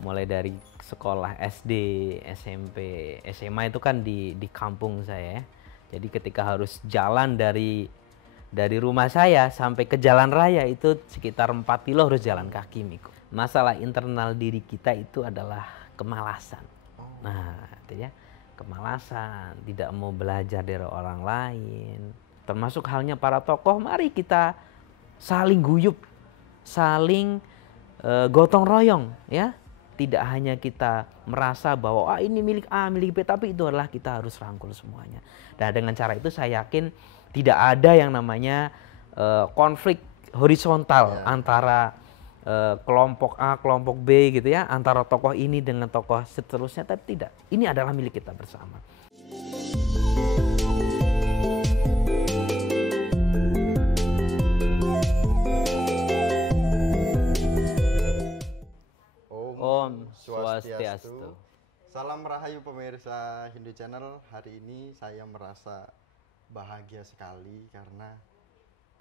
mulai dari sekolah SD, SMP, SMA itu kan di kampung saya ya. Jadi ketika harus jalan dari rumah saya sampai ke jalan raya itu sekitar 4 kilo harus jalan kaki, Miko. Masalah internal diri kita itu adalah kemalasan. Nah, itu ya, kemalasan, tidak mau belajar dari orang lain. Termasuk halnya para tokoh, mari kita saling guyup, saling gotong royong ya. Tidak hanya kita merasa bahwa ini milik A, milik B, tapi itu adalah kita harus rangkul semuanya. Dan dengan cara itu saya yakin tidak ada yang namanya konflik horizontal antara kelompok A, kelompok B gitu ya, antara tokoh ini dengan tokoh seterusnya, tapi tidak. Ini adalah milik kita bersama. Om Swastiastu. Salam Rahayu pemirsa Hindu Channel. Hari ini saya merasa bahagia sekali karena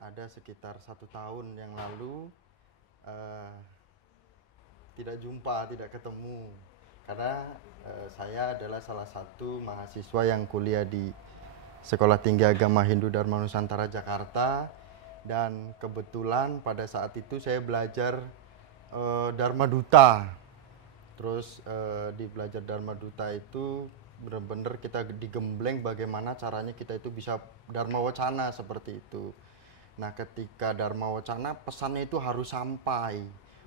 ada sekitar 1 tahun yang lalu tidak jumpa, tidak ketemu. Karena saya adalah salah satu mahasiswa yang kuliah di Sekolah Tinggi Agama Hindu Dharma Nusantara Jakarta, dan kebetulan pada saat itu saya belajar Dharma Duta. Terus di belajar Dharma Duta itu benar-benar kita digembleng bagaimana caranya kita itu bisa Dharma Wacana seperti itu. Nah, ketika Dharma Wacana pesannya itu harus sampai,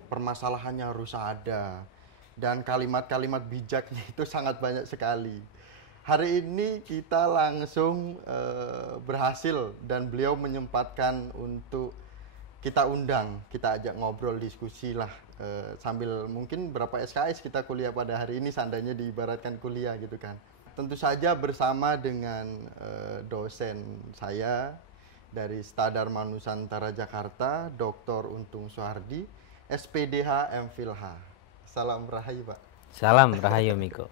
permasalahannya harus ada, dan kalimat-kalimat bijaknya itu sangat banyak sekali. Hari ini kita langsung berhasil dan beliau menyempatkan untuk kita undang, kita ajak ngobrol, diskusi lah, sambil mungkin berapa SKS kita kuliah pada hari ini, seandainya diibaratkan kuliah gitu kan. Tentu saja bersama dengan dosen saya dari Stadharma Nusantara Jakarta, Dr. Untung Soehardi, SPDH MPhilH. Salam Rahayu, Pak. Salam Rahayu, Miko.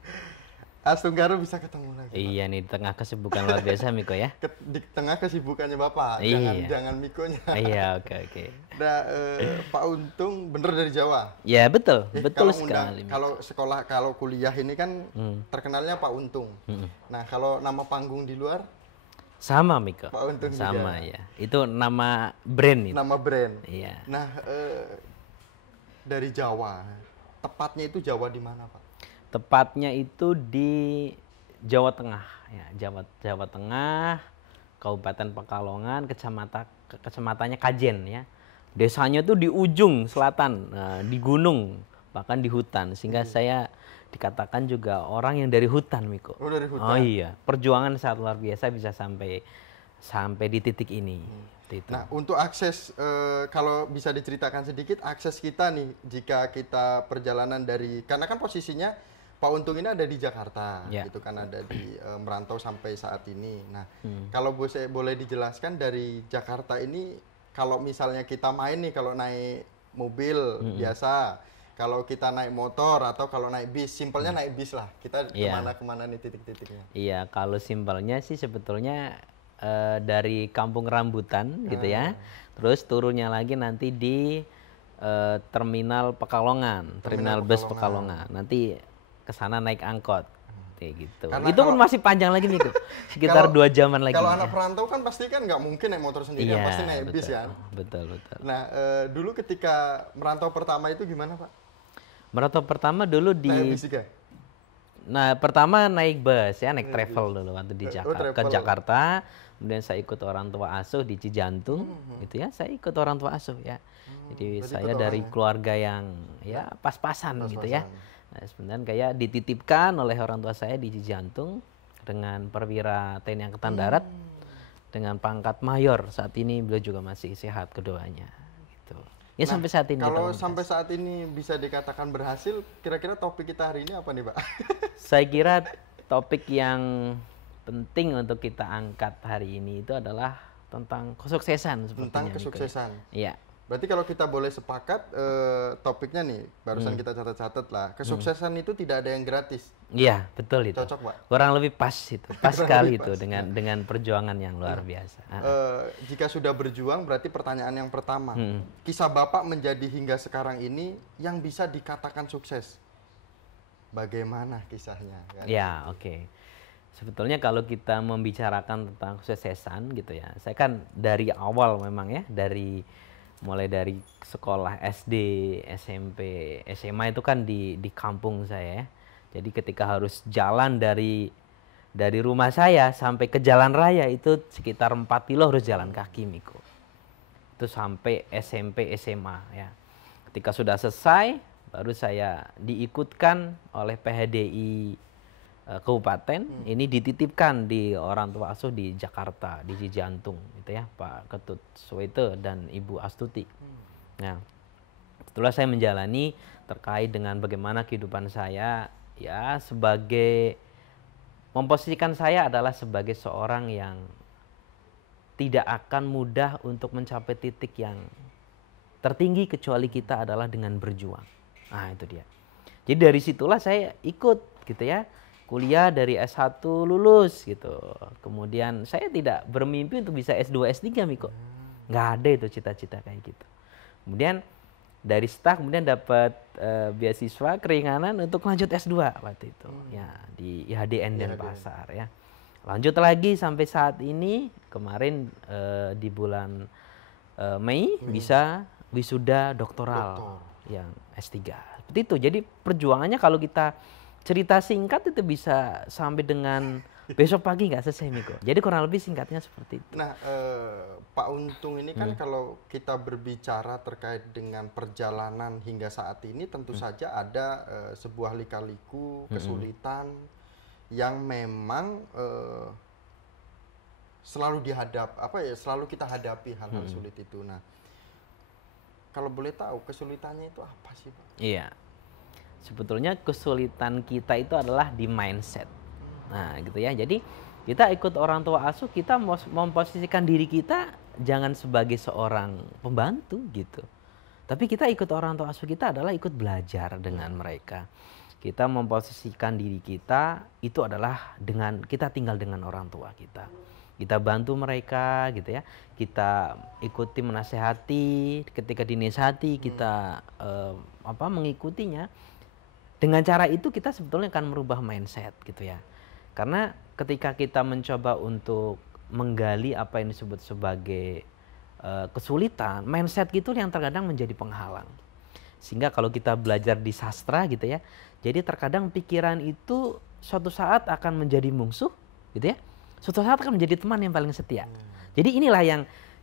Astunggaru bisa ketemu lagi, Pak. Iya nih, di tengah kesibukan luar biasa, Miko ya. Di tengah kesibukannya Bapak, iya. jangan Mikonya. Iya, oke. Nah, Pak Untung bener dari Jawa? Ya, betul sekali. Kalau kuliah ini kan terkenalnya Pak Untung. Nah, kalau nama panggung di luar? Sama, Miko. Pak Untung sama juga. Ya. Itu nama brand itu. Nama brand. Iya. Nah, dari Jawa, tepatnya itu Jawa di mana, Pak? Tepatnya itu di Jawa Tengah ya, Jawa Tengah, Kabupaten Pekalongan, kecamatannya Kajen ya. Desanya tuh di ujung selatan, di gunung, bahkan di hutan, sehingga saya dikatakan juga orang yang dari hutan, Miko. Oh, dari hutan. Oh iya, perjuangan sangat luar biasa bisa sampai di titik ini. Itu. Nah, untuk akses, kalau bisa diceritakan sedikit akses kita nih jika kita perjalanan dari, karena kan posisinya Pak Untung ini ada di Jakarta, gitu kan, ada di merantau sampai saat ini. Nah, kalau boleh dijelaskan dari Jakarta ini, kalau misalnya kita main nih, kalau naik mobil biasa, kalau kita naik motor atau kalau naik bis, simpelnya naik bis lah. Kita kemana nih titik-titiknya? Iya, kalau simpelnya sih sebetulnya dari Kampung Rambutan gitu ya, terus turunnya lagi nanti di terminal Pekalongan, terminal bus Pekalongan. Nanti ke sana naik angkot kayak gitu. Karena itu pun masih panjang lagi nih, sekitar 2 jaman lagi. Kalau anak perantau kan pasti kan nggak mungkin naik motor sendiri, pasti naik bis kan. Betul. Nah, dulu ketika merantau pertama itu gimana, Pak? Merantau pertama dulu di naik bis juga? Nah, pertama naik bus ya, naik travel dulu waktu di Jakarta, ke Jakarta. Kemudian saya ikut orang tua asuh di Cijantung, gitu ya. Saya ikut orang tua asuh ya. Jadi saya dari keluarga yang ya pas-pasan gitu ya. Nah, sebenarnya kayak dititipkan oleh orang tua saya di Cijantung dengan perwira TNI Angkatan Darat dengan pangkat mayor. Saat ini beliau juga masih sehat keduanya. Gitu. Ya, sampai saat ini. Kalau sampai saat ini bisa dikatakan berhasil, kira-kira topik kita hari ini apa nih, Pak? Saya kira topik yang penting untuk kita angkat hari ini itu adalah tentang kesuksesan. Tentang kesuksesan. Iya. Berarti kalau kita boleh sepakat topiknya nih, barusan kita catat-catat lah. Kesuksesan itu tidak ada yang gratis. Iya, betul itu. Cocok, Pak. Kurang lebih pas itu. Pas sekali itu dengan perjuangan yang luar biasa. Jika sudah berjuang, berarti pertanyaan yang pertama. Kisah Bapak menjadi hingga sekarang ini yang bisa dikatakan sukses. bagaimana kisahnya kan? Ya, oke. Sebetulnya kalau kita membicarakan tentang kesuksesan gitu ya, saya kan dari awal memang ya, mulai dari sekolah SD, SMP, SMA itu kan di kampung saya ya. Jadi ketika harus jalan dari rumah saya sampai ke jalan raya itu sekitar 4 kilo harus jalan kaki, Miko. Itu sampai SMP, SMA ya. Ketika sudah selesai, baru saya diikutkan oleh PHDI Kabupaten, ini dititipkan di orang tua asuh di Jakarta, di Cijantung gitu ya, Pak Ketut Suwete dan Ibu Astuti. Nah, setelah saya menjalani terkait dengan bagaimana kehidupan saya ya, sebagai memposisikan saya adalah sebagai seorang yang tidak akan mudah untuk mencapai titik yang tertinggi kecuali kita adalah dengan berjuang. Nah, itu dia. Jadi dari situlah saya ikut gitu ya, kuliah dari S1 lulus gitu. Kemudian saya tidak bermimpi untuk bisa S2, S3, Miko. Nggak ada itu cita-cita kayak gitu. Kemudian dari STAK kemudian dapat beasiswa keringanan untuk lanjut S2 waktu itu. Ya, di IHDN Denpasar ya. Lanjut lagi sampai saat ini, kemarin di bulan Mei bisa wisuda doktoral yang S3. Seperti itu. Jadi perjuangannya kalau kita cerita singkat itu bisa sampai dengan besok pagi nggak selesai, Miko. Jadi kurang lebih singkatnya seperti itu. Nah, Pak Untung ini kan kalau kita berbicara terkait dengan perjalanan hingga saat ini, tentu saja ada sebuah lika-liku, kesulitan yang memang selalu selalu kita hadapi hal-hal sulit itu. Nah, kalau boleh tahu kesulitannya itu apa sih, Pak? Iya. Sebetulnya kesulitan kita itu adalah di mindset. Nah, gitu ya. Jadi kita ikut orang tua asuh, kita memposisikan diri kita jangan sebagai seorang pembantu gitu. Tapi kita ikut orang tua asuh kita adalah ikut belajar dengan mereka. Kita memposisikan diri kita itu adalah dengan kita tinggal dengan orang tua kita. Kita bantu mereka gitu ya. Kita ikuti menasehati, ketika dinasehati kita mengikutinya. Dengan cara itu kita sebetulnya akan merubah mindset gitu ya. Karena ketika kita mencoba untuk menggali apa yang disebut sebagai kesulitan, mindset gitu yang terkadang menjadi penghalang. Sehingga kalau kita belajar di sastra gitu ya, jadi terkadang pikiran itu suatu saat akan menjadi musuh gitu ya. Suatu saat akan menjadi teman yang paling setia. Jadi inilah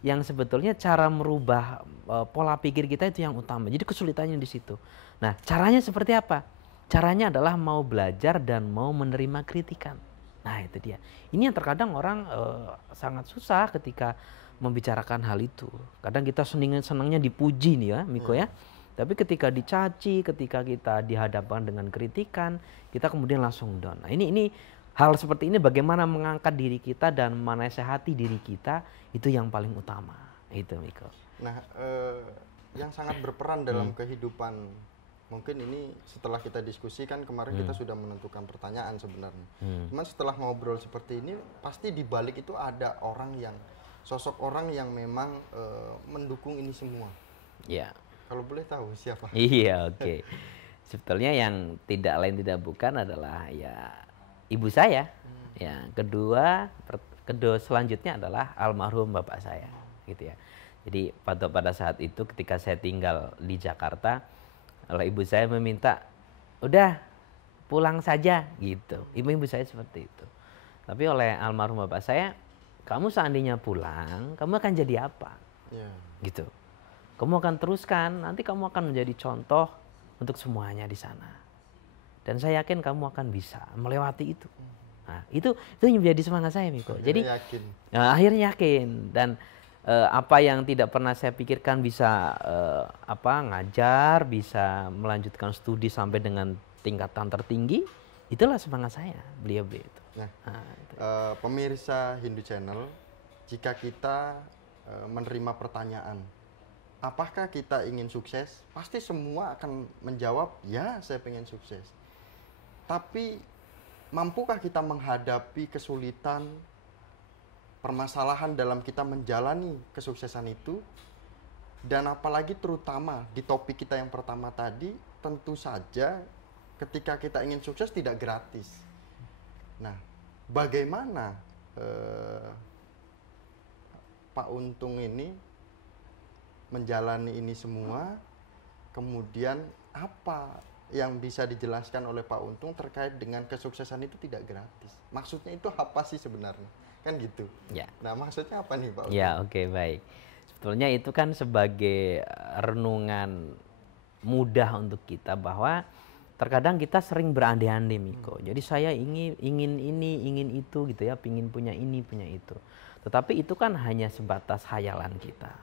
yang sebetulnya cara merubah pola pikir kita itu yang utama. Jadi kesulitannya di situ. Nah, caranya seperti apa? Caranya adalah mau belajar dan mau menerima kritikan. Nah, itu dia. Ini yang terkadang orang sangat susah ketika membicarakan hal itu. Kadang kita senangnya dipuji nih ya, Miko ya. Tapi ketika dicaci, ketika kita dihadapkan dengan kritikan, kita kemudian langsung down. Nah, ini hal seperti ini bagaimana mengangkat diri kita dan menasehati diri kita itu yang paling utama. Itu, Miko. Nah, yang sangat berperan dalam kehidupan, mungkin ini setelah kita diskusikan kemarin kita sudah menentukan pertanyaan sebenarnya. Cuman setelah ngobrol seperti ini, pasti di balik itu ada sosok orang yang memang mendukung ini semua. Iya. Kalau boleh tahu siapa? Iya, oke. Sebetulnya yang tidak lain tidak bukan adalah ya ibu saya. Ya, kedua selanjutnya adalah almarhum bapak saya, gitu ya. Jadi pada saat itu ketika saya tinggal di Jakarta, oleh ibu saya meminta, udah pulang saja gitu. Ibu saya seperti itu. Tapi oleh almarhum bapak saya, kamu seandainya pulang, kamu akan jadi apa? Gitu. Kamu akan teruskan, nanti kamu akan menjadi contoh untuk semuanya di sana. Dan saya yakin kamu akan bisa melewati itu. Nah, itu yang menjadi semangat saya, Miko. Jadi yakin. Akhirnya yakin dan apa yang tidak pernah saya pikirkan bisa ngajar, bisa melanjutkan studi sampai dengan tingkatan tertinggi, itulah semangat saya, beliau itu. Nah, pemirsa Hindu Channel, jika kita menerima pertanyaan, apakah kita ingin sukses? Pasti semua akan menjawab, ya saya pengen sukses. Tapi mampukah kita menghadapi kesulitan, permasalahan dalam kita menjalani kesuksesan itu? Dan apalagi terutama di topik kita yang pertama tadi, tentu saja ketika kita ingin sukses tidak gratis. Nah, bagaimana Pak Untung ini menjalani ini semua, kemudian apa yang bisa dijelaskan oleh Pak Untung terkait dengan kesuksesan itu tidak gratis? Maksudnya itu apa sih sebenarnya? Kan gitu. Ya. Nah, maksudnya apa nih Pak Untung? Ya, oke, baik. Sebetulnya itu kan sebagai renungan mudah untuk kita bahwa terkadang kita sering berandai-andai, Miko. Jadi saya ingin ini, ingin itu gitu ya, pingin punya ini, punya itu. Tetapi itu kan hanya sebatas khayalan kita.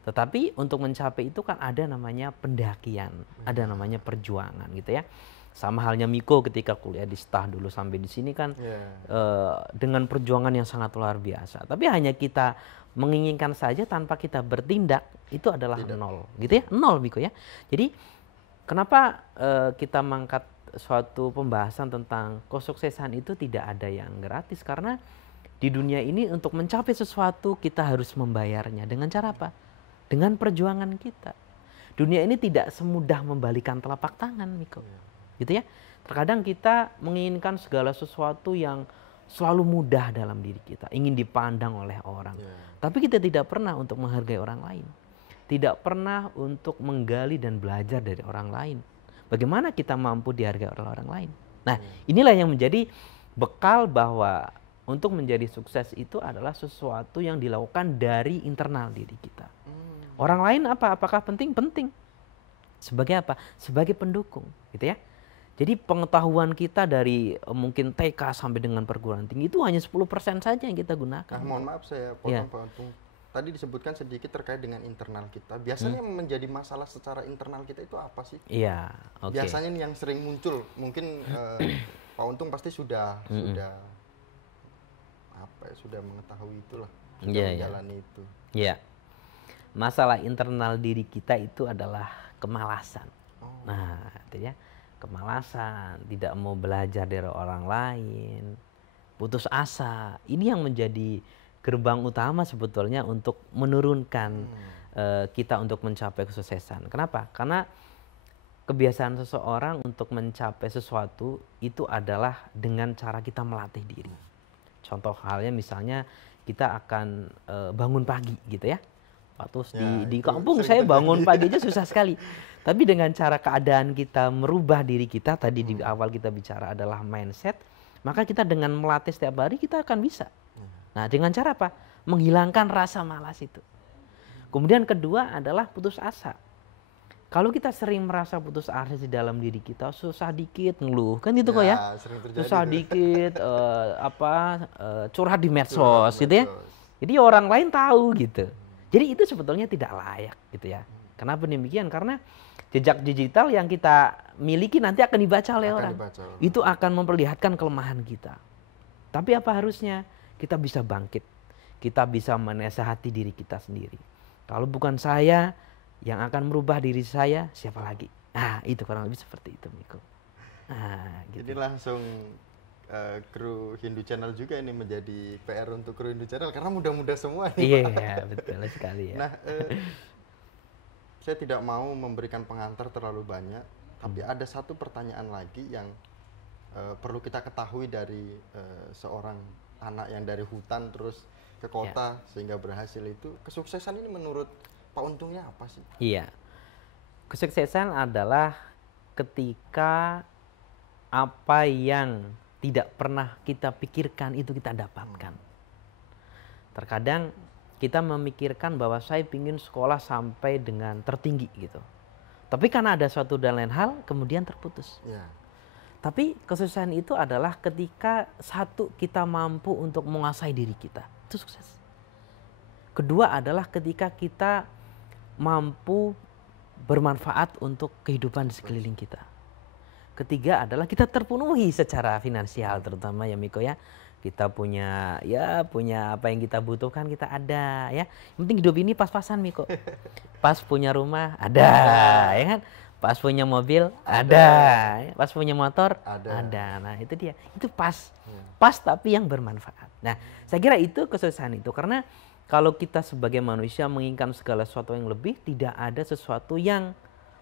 Tetapi untuk mencapai itu kan ada namanya pendakian, ada namanya perjuangan gitu ya. Sama halnya Miko ketika kuliah di STAH dulu sampai di sini kan dengan perjuangan yang sangat luar biasa. Tapi hanya kita menginginkan saja tanpa kita bertindak itu adalah nol, gitu ya, nol Miko ya. Jadi kenapa kita mengangkat suatu pembahasan tentang kesuksesan itu tidak ada yang gratis? Karena di dunia ini untuk mencapai sesuatu kita harus membayarnya. Dengan cara apa? Dengan perjuangan kita. Dunia ini tidak semudah membalikan telapak tangan, Miko. Gitu ya. Terkadang kita menginginkan segala sesuatu yang selalu mudah dalam diri kita, ingin dipandang oleh orang. Tapi kita tidak pernah untuk menghargai orang lain. Tidak pernah untuk menggali dan belajar dari orang lain. Bagaimana kita mampu dihargai oleh orang lain? Nah, inilah yang menjadi bekal bahwa untuk menjadi sukses itu adalah sesuatu yang dilakukan dari internal diri kita. Orang lain apa? Apakah penting? Penting. Sebagai apa? Sebagai pendukung, gitu ya. Jadi pengetahuan kita dari mungkin TK sampai dengan perguruan tinggi itu hanya 10% saja yang kita gunakan. Nah, mohon maaf saya potong Pak Untung. Tadi disebutkan sedikit terkait dengan internal kita. Biasanya menjadi masalah secara internal kita itu apa sih? Iya, oke. Biasanya nih yang sering muncul, mungkin Pak Untung pasti sudah mengetahui itulah, sudah menjalani itu. Iya. Masalah internal diri kita itu adalah kemalasan. Nah, itu ya. Kemalasan, tidak mau belajar dari orang lain, putus asa. Ini yang menjadi gerbang utama sebetulnya untuk menurunkan kita untuk mencapai kesuksesan. Kenapa? Karena kebiasaan seseorang untuk mencapai sesuatu itu adalah dengan cara kita melatih diri. Contoh halnya misalnya kita akan bangun pagi gitu ya. Waktu di kampung saya bangun pagi aja susah sekali. Tapi dengan cara keadaan kita merubah diri kita, tadi di awal kita bicara adalah mindset, maka kita dengan melatih setiap hari kita akan bisa. Nah, dengan cara apa? Menghilangkan rasa malas itu. Kemudian kedua adalah putus asa. Kalau kita sering merasa putus asa di dalam diri kita, susah dikit ngeluh, kan gitu kok ya. Susah dikit curhat di medsos gitu ya. Jadi orang lain tahu gitu. Jadi itu sebetulnya tidak layak gitu ya. Kenapa demikian? Karena jejak digital yang kita miliki nanti akan dibaca oleh orang. Itu akan memperlihatkan kelemahan kita. Tapi apa harusnya? Kita bisa bangkit. Kita bisa menasehati diri kita sendiri. Kalau bukan saya yang akan merubah diri saya, siapa lagi? Nah, itu kurang lebih seperti itu, Miko. Nah, gitu. Jadi langsung kru Hindu Channel juga ini menjadi PR untuk kru Hindu Channel karena mudah-mudah semua nih, Pak. Iya, betul sekali ya. Nah, saya tidak mau memberikan pengantar terlalu banyak, tapi ada satu pertanyaan lagi yang perlu kita ketahui dari seorang anak yang dari hutan terus ke kota sehingga berhasil itu. Kesuksesan ini menurut Pak Untungnya apa sih? Iya, kesuksesan adalah ketika apa yang tidak pernah kita pikirkan itu kita dapatkan. Terkadang kita memikirkan bahwa saya ingin sekolah sampai dengan tertinggi gitu. Tapi karena ada suatu dan lain hal kemudian terputus. Tapi kesuksesan itu adalah ketika satu kita mampu untuk menguasai diri kita. Itu sukses. Kedua adalah ketika kita mampu bermanfaat untuk kehidupan di sekeliling kita. Ketiga adalah kita terpenuhi secara finansial terutama ya Miko ya. Kita punya apa yang kita butuhkan kita ada ya. Yang penting hidup ini pas-pasan Miko. Pas punya rumah ada ya kan. Pas punya mobil ada. Pas punya motor ada. Nah, itu dia. Itu pas. Pas tapi yang bermanfaat. Nah, saya kira itu kesuksesan itu karena kalau kita sebagai manusia menginginkan segala sesuatu yang lebih, tidak ada sesuatu yang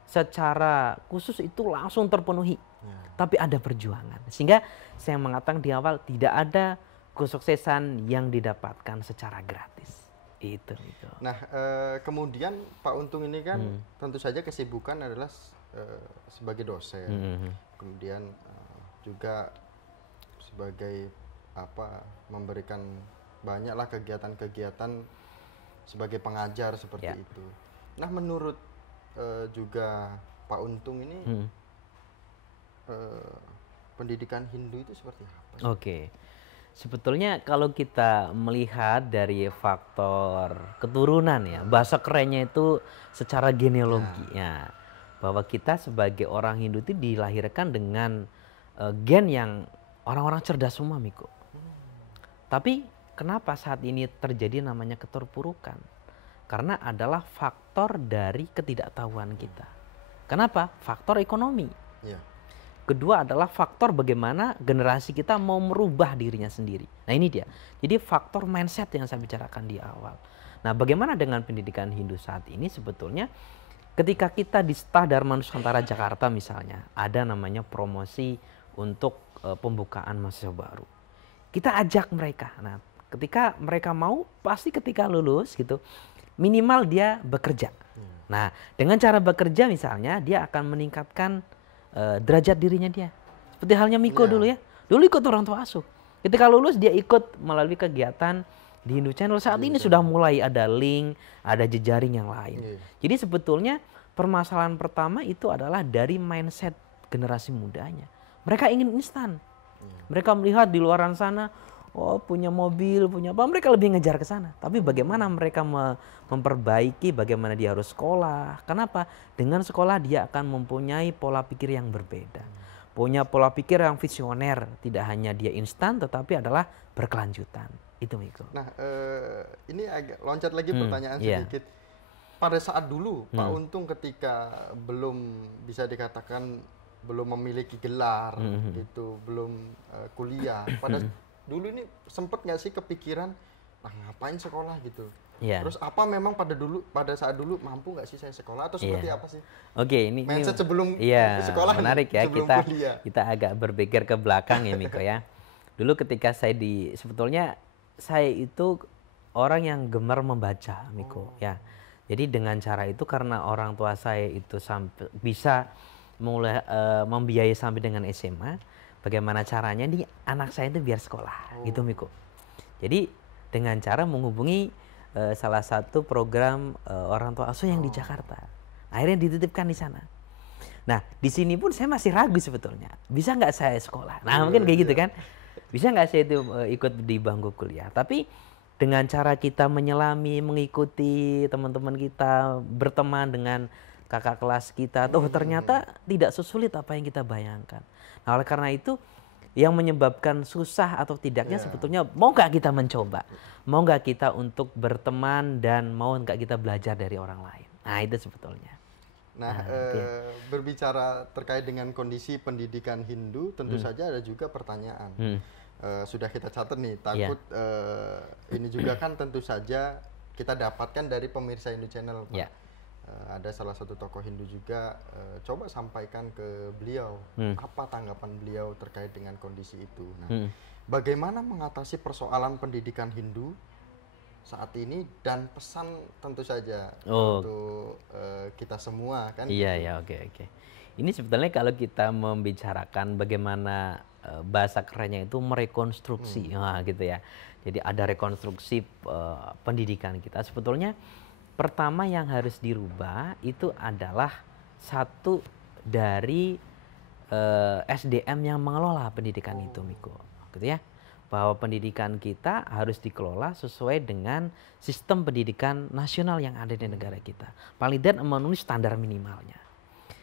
secara khusus itu langsung terpenuhi. Ya. Tapi ada perjuangan. Sehingga saya mengatakan di awal tidak ada kesuksesan yang didapatkan secara gratis. Itu. Nah, kemudian Pak Untung ini kan tentu saja kesibukan adalah sebagai dosen. Kemudian juga sebagai memberikan banyaklah kegiatan-kegiatan sebagai pengajar seperti itu. Nah, menurut juga Pak Untung ini pendidikan Hindu itu seperti apa? Oke. Sebetulnya kalau kita melihat dari faktor keturunan ya, bahasa kerennya itu secara genealogi ya, bahwa kita sebagai orang Hindu itu dilahirkan dengan gen yang orang-orang cerdas semua, Miko. Tapi kenapa saat ini terjadi namanya keterpurukan? Karena adalah faktor dari ketidaktahuan kita. Kenapa? Faktor ekonomi. Ya. Kedua adalah faktor bagaimana generasi kita mau merubah dirinya sendiri. Nah ini dia. Jadi faktor mindset yang saya bicarakan di awal. Nah bagaimana dengan pendidikan Hindu saat ini sebetulnya ketika kita di Setah Dharma Nusantara Jakarta misalnya ada namanya promosi untuk pembukaan mahasiswa baru. Kita ajak mereka. Nah ketika mereka mau pasti ketika lulus gitu minimal dia bekerja. Nah dengan cara bekerja misalnya dia akan meningkatkan derajat dirinya dia. Seperti halnya Miko dulu ya. Dulu ikut orang tua asuh. Ketika lulus dia ikut melalui kegiatan di Hindu Channel. Saat ini sudah mulai ada link, ada jejaring yang lain. Jadi sebetulnya permasalahan pertama itu adalah dari mindset generasi mudanya. Mereka ingin instan. Mereka melihat di luaran sana, oh punya mobil, punya apa, mereka lebih ngejar ke sana. Tapi bagaimana mereka memperbaiki bagaimana dia harus sekolah. Kenapa? Dengan sekolah dia akan mempunyai pola pikir yang berbeda. Punya pola pikir yang visioner. Tidak hanya dia instan tetapi adalah berkelanjutan. Itu Miko. Nah ini agak loncat lagi pertanyaan sedikit. Pada saat dulu Pak Untung ketika belum bisa dikatakan belum memiliki gelar gitu, belum kuliah. Pada dulu ini sempet nggak sih kepikiran, ngapain sekolah gitu? Terus apa memang pada saat dulu mampu nggak sih saya sekolah atau seperti apa sih? Oke, ini mindset sebelum sekolah menarik ya, kuliah. Kita agak berpikir ke belakang ya Miko ya. Dulu ketika saya sebetulnya saya itu orang yang gemar membaca Miko ya. Jadi dengan cara itu karena orang tua saya itu sampai bisa mulai membiayai sampai dengan SMA. Bagaimana caranya nih anak saya itu biar sekolah gitu Miko. Jadi dengan cara menghubungi salah satu program orang tua asuh yang di Jakarta. Akhirnya dititipkan di sana. Nah di sini pun saya masih ragu sebetulnya. Bisa nggak saya sekolah? Nah mungkin kayak gitu kan. Bisa nggak saya itu ikut di bangku kuliah? Tapi dengan cara kita menyelami, mengikuti teman-teman kita, berteman dengan kakak kelas kita, ternyata tidak sesulit apa yang kita bayangkan. Nah oleh karena itu yang menyebabkan susah atau tidaknya sebetulnya mau nggak kita mencoba, mau nggak kita untuk berteman dan mau nggak kita belajar dari orang lain. Nah itu sebetulnya. Nah berbicara terkait dengan kondisi pendidikan Hindu, tentu saja ada juga pertanyaan. Sudah kita catat nih, takut ini juga kan tentu saja kita dapatkan dari pemirsa Hindu Channel, Pak. Ada salah satu tokoh Hindu juga, coba sampaikan ke beliau apa tanggapan beliau terkait dengan kondisi itu. Nah, bagaimana mengatasi persoalan pendidikan Hindu saat ini dan pesan tentu saja untuk kita semua kan? Iya oke. Ini sebetulnya kalau kita membicarakan bagaimana bahasa kerennya itu merekonstruksi, gitu ya. Jadi ada rekonstruksi pendidikan kita sebetulnya. Pertama yang harus dirubah itu adalah satu dari SDM yang mengelola pendidikan itu Miko, gitu ya. Bahwa pendidikan kita harus dikelola sesuai dengan sistem pendidikan nasional yang ada di negara kita. Paling tidak memenuhi standar minimalnya.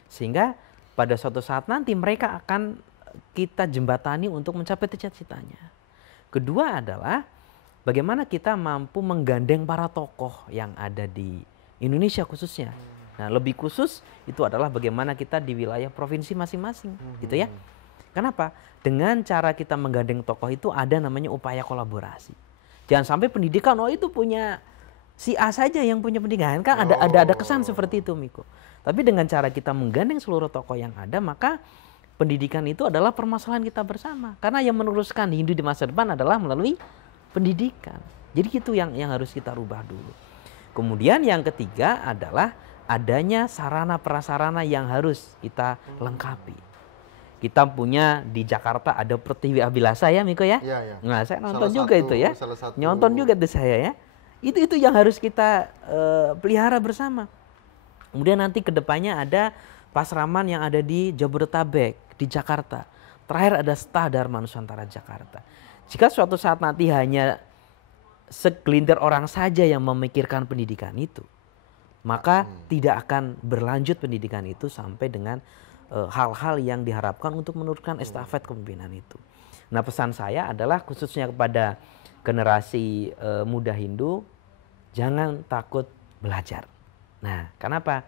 Sehingga pada suatu saat nanti mereka akan kita jembatani untuk mencapai cita-citanya. Kedua adalah bagaimana kita mampu menggandeng para tokoh yang ada di Indonesia khususnya. Nah, lebih khusus itu adalah bagaimana kita di wilayah provinsi masing-masing, gitu ya. Kenapa? Dengan cara kita menggandeng tokoh itu ada namanya upaya kolaborasi. Jangan sampai pendidikan itu punya si A saja yang punya pendidikan, kan ada kesan seperti itu, Miko. Tapi dengan cara kita menggandeng seluruh tokoh yang ada, maka pendidikan itu adalah permasalahan kita bersama. Karena yang meneruskan Hindu di masa depan adalah melalui pendidikan. Jadi itu yang harus kita rubah dulu. Kemudian yang ketiga adalah adanya sarana prasarana yang harus kita lengkapi. Kita punya di Jakarta ada Pertiwi Abilasa ya, Miko ya. Iya. Nah, saya nonton juga itu ya. Nonton juga di saya ya. Itu yang harus kita pelihara bersama. Kemudian nanti kedepannya ada Pasraman yang ada di Jabodetabek, di Jakarta. Terakhir ada Setah Dharma Nusantara Jakarta. Jika suatu saat nanti hanya segelintir orang saja yang memikirkan pendidikan itu, maka tidak akan berlanjut pendidikan itu sampai dengan hal-hal yang diharapkan untuk menurunkan estafet kepemimpinan itu. Nah, pesan saya adalah khususnya kepada generasi muda Hindu, jangan takut belajar. Nah, kenapa?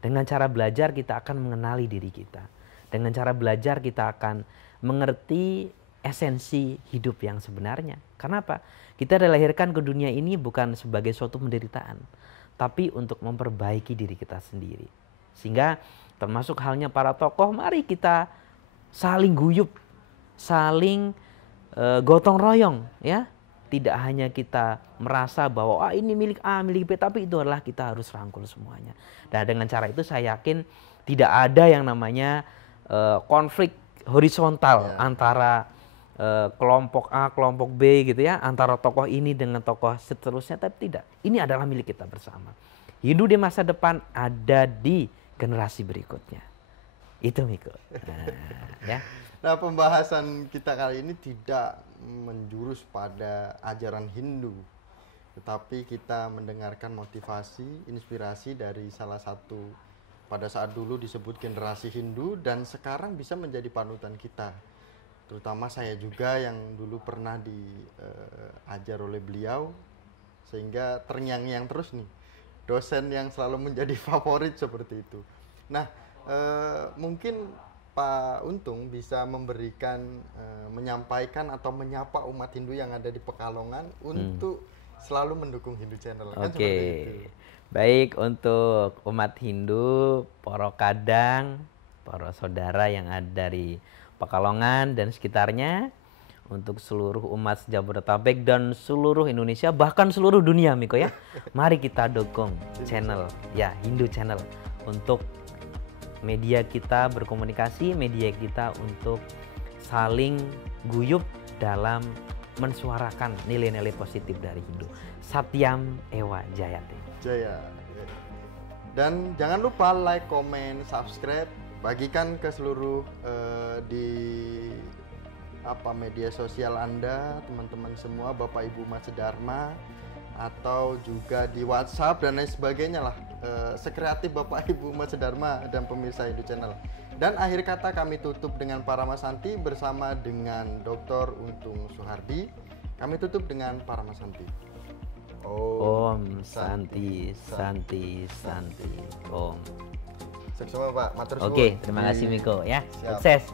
Dengan cara belajar kita akan mengenali diri kita. Dengan cara belajar kita akan mengerti esensi hidup yang sebenarnya. Kenapa? Kita dilahirkan ke dunia ini bukan sebagai suatu penderitaan, tapi untuk memperbaiki diri kita sendiri. Sehingga termasuk halnya para tokoh, mari kita saling guyup, saling gotong royong ya. Tidak hanya kita merasa bahwa ini milik A, milik B, tapi itu adalah kita harus rangkul semuanya. Dan dengan cara itu saya yakin tidak ada yang namanya konflik horizontal antara kelompok A, kelompok B gitu ya, antara tokoh ini dengan tokoh seterusnya, tapi tidak. Ini adalah milik kita bersama. Hindu di masa depan ada di generasi berikutnya. Itu, Miko. Ya. Nah, pembahasan kita kali ini tidak menjurus pada ajaran Hindu, tetapi kita mendengarkan motivasi, inspirasi dari salah satu pada saat dulu disebut generasi Hindu dan sekarang bisa menjadi panutan kita. Terutama saya juga yang dulu pernah diajar oleh beliau, sehingga terngiang-ngiang terus nih, dosen yang selalu menjadi favorit seperti itu. Nah, mungkin Pak Untung bisa memberikan, menyampaikan atau menyapa umat Hindu yang ada di Pekalongan untuk selalu mendukung Hindu Channel. Oke, baik untuk umat Hindu, Poro Kadang, para saudara yang ada di Pekalongan dan sekitarnya, untuk seluruh umat Jabodetabek dan seluruh Indonesia, bahkan seluruh dunia, Miko ya. Mari kita dukung channel ya, Hindu Channel, untuk media kita berkomunikasi, media kita untuk saling guyup dalam mensuarakan nilai-nilai positif dari Hindu. Satyam Ewa Jayate. Jaya. Dan jangan lupa like, comment, subscribe, bagikan ke seluruh di media sosial Anda, teman-teman semua, Bapak Ibu Mas Dharma, atau juga di WhatsApp dan lain sebagainya lah. Sekreatif Bapak Ibu Mas Dharma dan pemirsa Hindu Channel. Dan akhir kata kami tutup dengan Paramasanti bersama dengan Dr. Untung Soehardi. Kami tutup dengan Paramasanti. Om Santi Santi Santi Om. Sukses Pak, matur suwun. Oke, terima kasih Miko ya. Sukses.